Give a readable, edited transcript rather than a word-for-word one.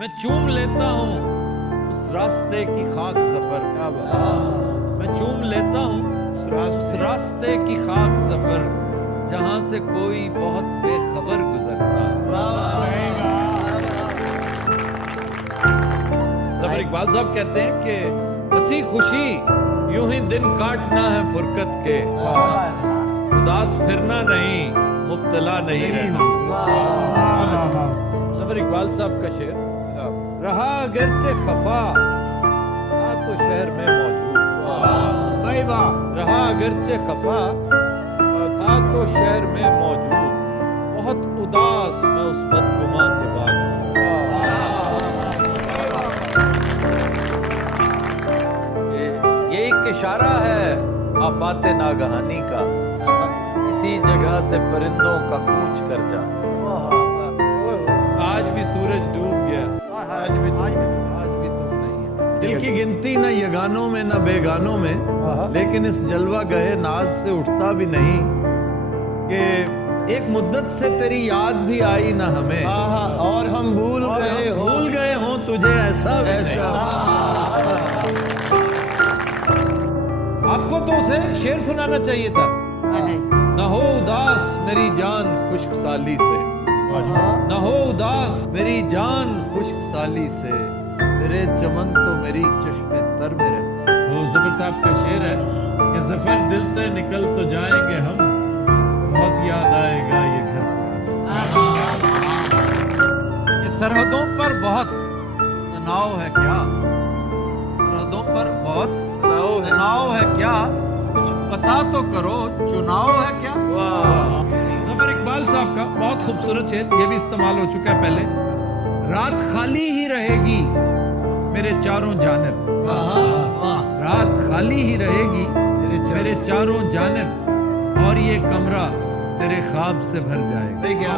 میں چوم لیتا ہوں اس راستے کی خاک ظفر، میں چوم لیتا ہوں اس راستے کی خاک ظفر جہاں سے کوئی بہت بے خبر گزرتا۔ ظفر اقبال صاحب کہتے ہیں کہ ہنسی خوشی یوں ہی دن کاٹنا ہے فرقت کے، اداس پھرنا نہیں مبتلا نہیں رہنا۔ ظفر اقبال صاحب کا شعر، رہا اگرچہ خفا تھا تو شہر میں موجود، رہا اگرچہ خفا تھا تو شہر میں موجود، بہت اداس میں اس بدگماں کے بعد۔ یہ ایک اشارہ ہے آفات ناگہانی کا، اسی جگہ سے پرندوں کا کوچ کر جا۔ آج بھی سورج ڈوب گیا، آج بھی تم نہیں ہے۔ دل کی گنتی نہ یگانوں میں نہ بیگانوں میں، لیکن اس جلوہ گہے ناز سے اٹھتا بھی نہیں کہ ایک مدت سے تیری یاد بھی آئی نہ ہمیں، اور ہم بھول گئے ہوں تجھے ایسا بھی نہیں۔ آپ کو تو اسے شعر سنانا چاہیے تھا، نہ ہو اداس میری جان خشک سالی سے، نہ ہو اداس میری جان خشک سالی سے، تیرے چمن تو میری چشم تر میں رہتا۔ وہ ظفر صاحب کا شعر ہے کہ ظفر دل سے نکل تو جائیں گے ہم، بہت یاد آئے گا یہ گھر۔ یہ سرحدوں پر بہت تناؤ ہے کیا، سرحدوں پر بہت تناؤ ہے کیا، کچھ پتا تو کرو چناؤ ہے کیا۔ ظفر اقبال صاحب کا بہت خوبصورت شعر، یہ بھی استعمال ہو چکا ہے پہلے، رات خالی ہی رہے گی میرے چاروں جانب، رات خالی ہی رہے گی میرے چاروں جانب، اور یہ کمرہ تیرے خواب سے بھر جائے گا۔